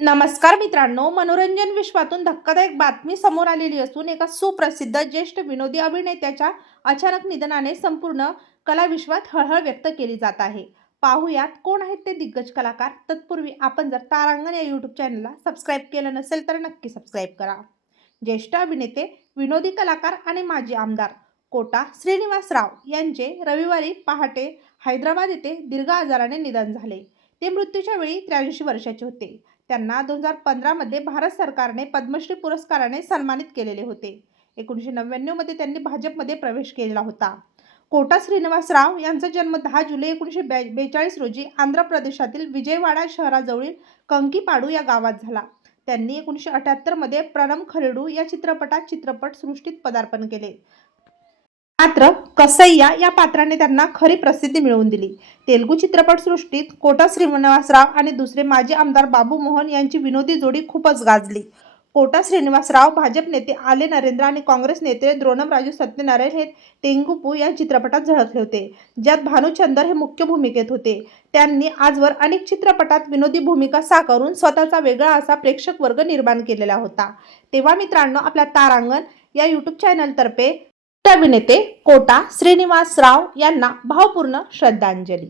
नमस्कार मित्रांनो मनोरंजन विश्वातून धक्कादायक बातमी समोर आलेली असून एका सुप्रसिद्ध ज्येष्ठ विनोदी अभिनेत्याच्या अचानक निधनाने संपूर्ण कलाविश्वात हळहळ व्यक्त केली जात आहे. पाहूयात कोण आहेत ते दिग्गज कलाकार. तत्पूर्वी आपण जर तारांगण या यूट्यूब चॅनलला सबस्क्राईब केलं नसेल तर नक्की सबस्क्राईब करा. ज्येष्ठ अभिनेते विनोदी कलाकार आणि माजी आमदार कोटा श्रीनिवास राव यांचे रविवारी पहाटे हैदराबाद येथे दीर्घ आजाराने निधन झाले. ते मृत्यूच्या वेळी त्र्याऐंशी वर्षाचे होते. त्यांना दोन हजार पंधरामध्ये भारत सरकारने पद्मश्री पुरस्काराने सन्मानित केलेले होते. एकोणीसशे नव्याण्णवमध्ये त्यांनी भाजपमध्ये प्रवेश केला होता. कोटा श्रीनिवास राव यांचा जन्म दहा जुलै एकोणीसशे बे बेचाळीस रोजी आंध्र प्रदेशातील विजयवाडा शहराजवळील कंकीपाडू या गावात झाला. त्यांनी एकोणीसशे अठ्याहत्तरमध्ये प्रणम खरेडू या चित्रपटात चित्रपटसृष्टीत पदार्पण केले. मात्र कसैया या पात्राने त्यांना खरी प्रसिद्धी मिळवून दिली. तेलगू चित्रपटसृष्टीत कोटा श्रीनिवासराव आणि दुसरे माजी आमदार बाबू मोहन यांची विनोदी जोडी खूपच गाजली. कोटा श्रीनिवासराव भाजप नेते आले नरेंद्र आणि काँग्रेस नेते द्रोणम राजू सत्यनारायण हे तेंगुपू या चित्रपटात झळकले होते ज्यात भानुचंदर हे मुख्य भूमिकेत होते. त्यांनी आजवर अनेक चित्रपटात विनोदी भूमिका साकारून स्वतःचा वेगळा असा प्रेक्षक वर्ग निर्माण केलेला होता. तेव्हा मित्रांनो आपल्या तारांगण या यूट्यूब चॅनलतर्फे अभिनेते कोटा श्रीनिवास राव यांना भावपूर्ण श्रद्धांजली.